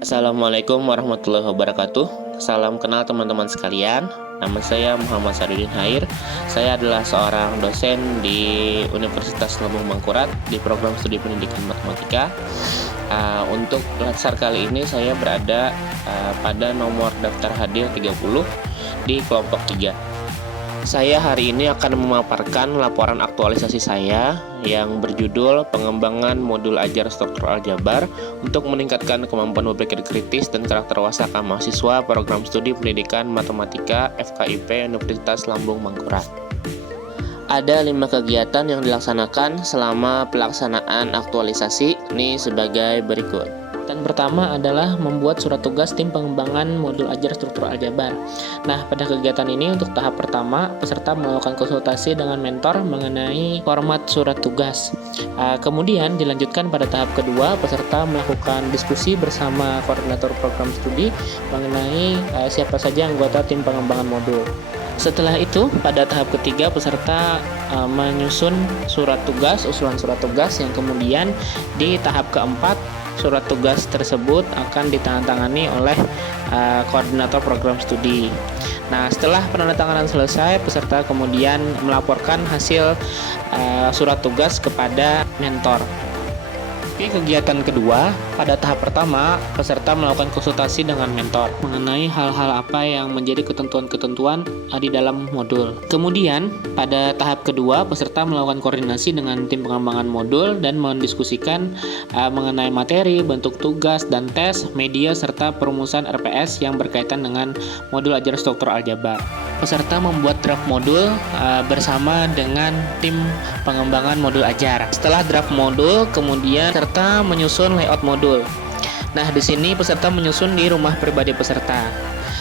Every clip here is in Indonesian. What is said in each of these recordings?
Assalamualaikum warahmatullahi wabarakatuh. Salam kenal teman-teman sekalian. Nama saya Muhammad Sadudin Hair. Saya adalah seorang dosen di Universitas Lambung Mangkurat di program studi pendidikan matematika. Untuk latsar kali ini saya berada pada nomor daftar hadir 30 di kelompok 3. Saya hari ini akan memaparkan laporan aktualisasi saya yang berjudul Pengembangan Modul Ajar Struktur Aljabar untuk meningkatkan kemampuan berpikir kritis dan karakter wasaka mahasiswa program studi pendidikan matematika FKIP Universitas Lambung Mangkurat. Ada 5 kegiatan yang dilaksanakan selama pelaksanaan aktualisasi ini sebagai berikut. Dan pertama adalah membuat surat tugas tim pengembangan modul ajar struktur aljabar. Nah, pada kegiatan ini untuk tahap pertama, peserta melakukan konsultasi dengan mentor mengenai format surat tugas. Kemudian dilanjutkan pada tahap kedua, peserta melakukan diskusi bersama koordinator program studi mengenai siapa saja anggota tim pengembangan modul. Setelah itu, pada tahap ketiga, peserta menyusun surat tugas, usulan surat tugas yang kemudian di tahap keempat, surat tugas tersebut akan ditandatangani oleh koordinator program studi. Nah, setelah penandatanganan selesai, peserta kemudian melaporkan hasil surat tugas kepada mentor. Kegiatan kedua, pada tahap pertama, peserta melakukan konsultasi dengan mentor mengenai hal-hal apa yang menjadi ketentuan-ketentuan di dalam modul. Kemudian, pada tahap kedua, peserta melakukan koordinasi dengan tim pengembangan modul dan mendiskusikan mengenai materi, bentuk tugas, dan tes, media, serta perumusan RPS yang berkaitan dengan modul ajar struktur aljabar. Peserta membuat draft modul bersama dengan tim pengembangan modul ajar. Setelah draft modul, kemudian peserta menyusun layout modul. Nah, di sini peserta menyusun di rumah pribadi peserta.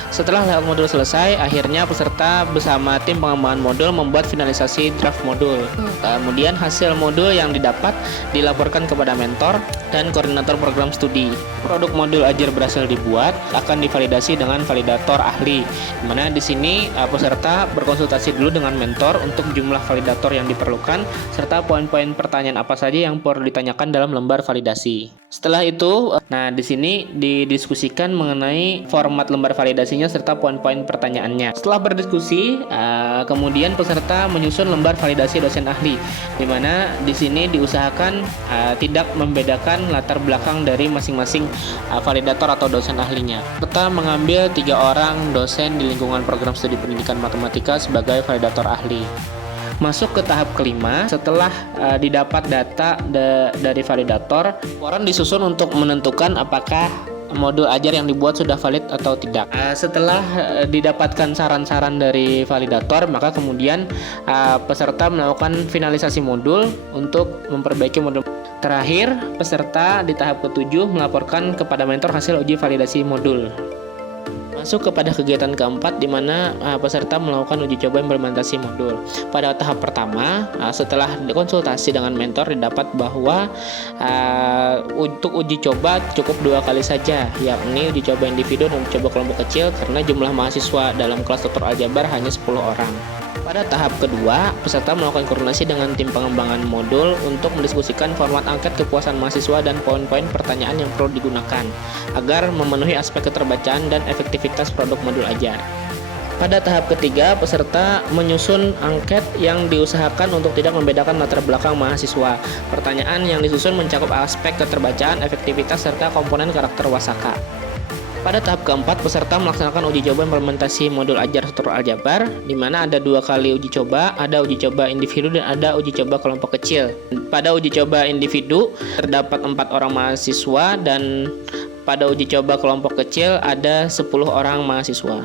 Setelah layout modul selesai, akhirnya peserta bersama tim pengembangan modul membuat finalisasi draft modul. Kemudian hasil modul yang didapat dilaporkan kepada mentor dan koordinator program studi. Produk modul ajar berhasil dibuat akan divalidasi dengan validator ahli. Dimana di sini peserta berkonsultasi dulu dengan mentor untuk jumlah validator yang diperlukan serta poin-poin pertanyaan apa saja yang perlu ditanyakan dalam lembar validasi. Setelah itu, di sini didiskusikan mengenai format lembar validasinya serta poin-poin pertanyaannya. Setelah berdiskusi, kemudian peserta menyusun lembar validasi dosen ahli, di mana di sini diusahakan tidak membedakan latar belakang dari masing-masing validator atau dosen ahlinya. Peserta mengambil 3 orang dosen di lingkungan program studi pendidikan matematika sebagai validator ahli. Masuk ke tahap kelima, setelah didapat data dari validator, laporan disusun untuk menentukan apakah modul ajar yang dibuat sudah valid atau tidak. Setelah didapatkan saran-saran dari validator, maka kemudian peserta melakukan finalisasi modul untuk memperbaiki modul. Terakhir, peserta di tahap ketujuh melaporkan kepada mentor hasil uji validasi modul. Masuk kepada kegiatan keempat, di mana peserta melakukan uji coba implementasi modul. Pada tahap pertama, setelah konsultasi dengan mentor, didapat bahwa untuk uji coba cukup 2 kali saja, yakni uji coba individu dan uji coba kelompok kecil, karena jumlah mahasiswa dalam kelas struktur aljabar hanya 10 orang. Pada tahap kedua, peserta melakukan koordinasi dengan tim pengembangan modul untuk mendiskusikan format angket kepuasan mahasiswa dan poin-poin pertanyaan yang perlu digunakan agar memenuhi aspek keterbacaan dan efektivitas produk modul ajar. Pada tahap ketiga, peserta menyusun angket yang diusahakan untuk tidak membedakan latar belakang mahasiswa. Pertanyaan yang disusun mencakup aspek keterbacaan, efektivitas, serta komponen karakter wasaka. Pada tahap keempat, peserta melaksanakan uji coba implementasi modul ajar struktur aljabar, di mana ada 2 kali uji coba, ada uji coba individu dan ada uji coba kelompok kecil. Pada uji coba individu terdapat 4 orang mahasiswa dan pada uji coba kelompok kecil ada 10 orang mahasiswa.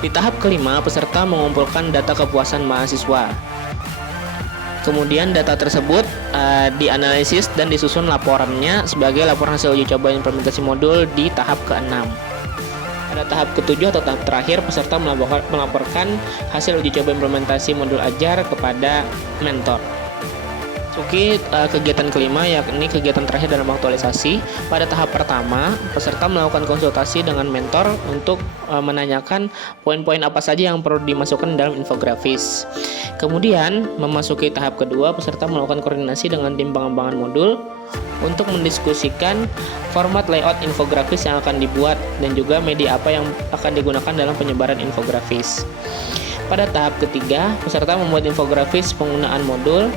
Di tahap kelima, peserta mengumpulkan data kepuasan mahasiswa. Kemudian data tersebut dianalisis dan disusun laporannya sebagai laporan hasil uji coba implementasi modul di tahap ke-6. Pada tahap ke-7 atau tahap terakhir, peserta melaporkan hasil uji coba implementasi modul ajar kepada mentor. Memasuki kegiatan kelima, yakni kegiatan terakhir dalam aktualisasi. Pada tahap pertama, peserta melakukan konsultasi dengan mentor untuk menanyakan poin-poin apa saja yang perlu dimasukkan dalam infografis. Kemudian, memasuki tahap kedua, peserta melakukan koordinasi dengan tim pengembangan modul untuk mendiskusikan format layout infografis yang akan dibuat dan juga media apa yang akan digunakan dalam penyebaran infografis. Pada tahap ketiga, peserta membuat infografis penggunaan modul.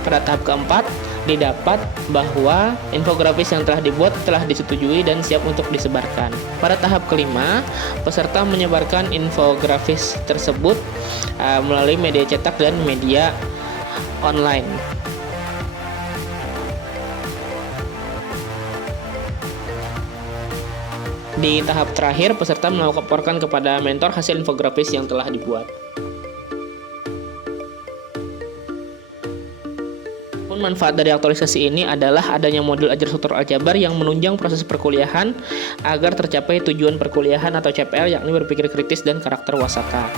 Pada tahap keempat, didapat bahwa infografis yang telah dibuat telah disetujui dan siap untuk disebarkan. Pada tahap kelima, peserta menyebarkan infografis tersebut melalui media cetak dan media online. Di tahap terakhir, peserta melaporkan kepada mentor hasil infografis yang telah dibuat. Manfaat dari aktualisasi ini adalah adanya modul ajar struktur aljabar yang menunjang proses perkuliahan agar tercapai tujuan perkuliahan atau CPL, yakni berpikir kritis dan karakter wasaka.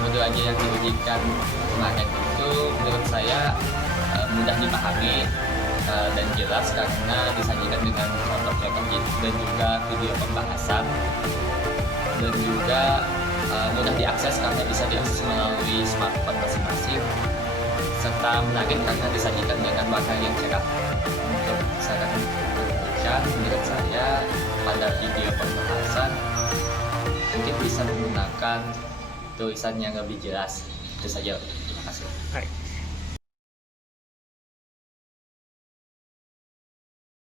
Modul ajar yang diujikan kemarin itu menurut saya mudah dipahami dan jelas karena disajikan dengan contoh-contoh dan juga video pembahasan, dan juga mudah diakses karena bisa diakses melalui smartphone masing-masing, serta menarik karena disajikan dengan warna yang cerah. Untuk saran pengujian, menurut saya pada video pembahasan mungkin bisa menggunakan tulisan yang lebih jelas. Itu saja. Terima kasih.